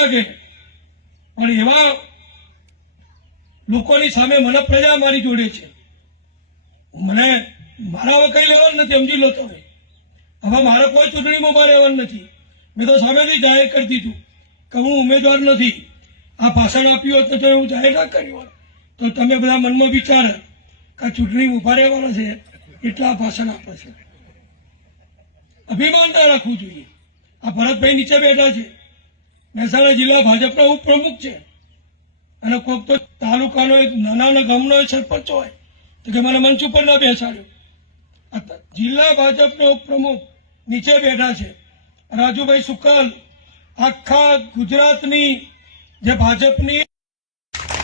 લાગે. પણ એવા લોકોની સામે મને પ્રજા મારી જોડે છે. મને મારા કઈ લેવાનું નથી, સમજી લો તમે. હવે મારે કોઈ ચૂંટણીમાં ઊભા રહેવાનું નથી. મેં તો સામેથી જાહેર કરી દીધું કે હું ઉમેદવાર નથી. આ ભાષણ આપ્યું હોત તો એવું જાહેર ના કર્યું હોત. તો તમે બધા મનમાં વિચાર કે ચૂંટણી ઊભા રહેવાના છે, એટલા ભાષણ આપે છે. અભિમાનતા રાખવું જોઈએ. આ ભરતભાઈ નીચે બેઠા છે. મહેસાણા જિલ્લા ભાજપના ઉપપ્રમુખ છે. અને કોઈક તો તાલુકાનો એક નાના ગામનો સરપંચ હોય, તો કે મને મંચ ઉપર ના બેસાડ્યો. જિલ્લા ભાજપનો પ્રમુખ નીચે બેઠા છે. રાજુભાઈ સુકલ, આખા ગુજરાતની જે ભાજપની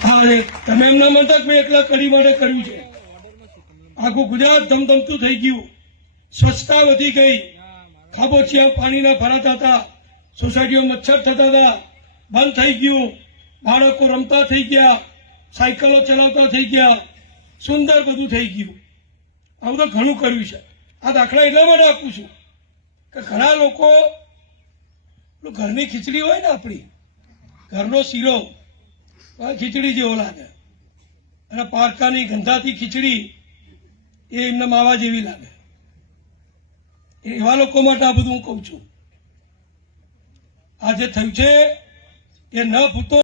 હા તમે એમના મતક મેં એકલા કડી માટે કર્યું છે. આખું ગુજરાત ધમધમતું થઈ ગયું. સ્વચ્છતા વધી ગઈ. ખાબોચિયા પાણીના ભરાતા હતા. સોસાયટીઓ મચ્છર થતા હતા, બંધ થઈ ગયું. બાળકો રમતા થઈ ગયા, સાયકલો ચલાવતા થઈ ગયા. સુંદર બધું થઈ ગયું. આવું તો ઘણું કર્યું છે. આ દાખલા એટલા માટે આપું છું કે ઘણા લોકો ઘરની ખીચડી હોય ને આપણી, ઘરનો શીરો ખીચડી જેવો લાગે. અને પારકાની ગંધાતી ખીચડી, એ એમને માવા જેવી લાગે. એવા લોકો માટે આ બધું હું કહું છું. આ જે થયું છે એ ન ભૂતો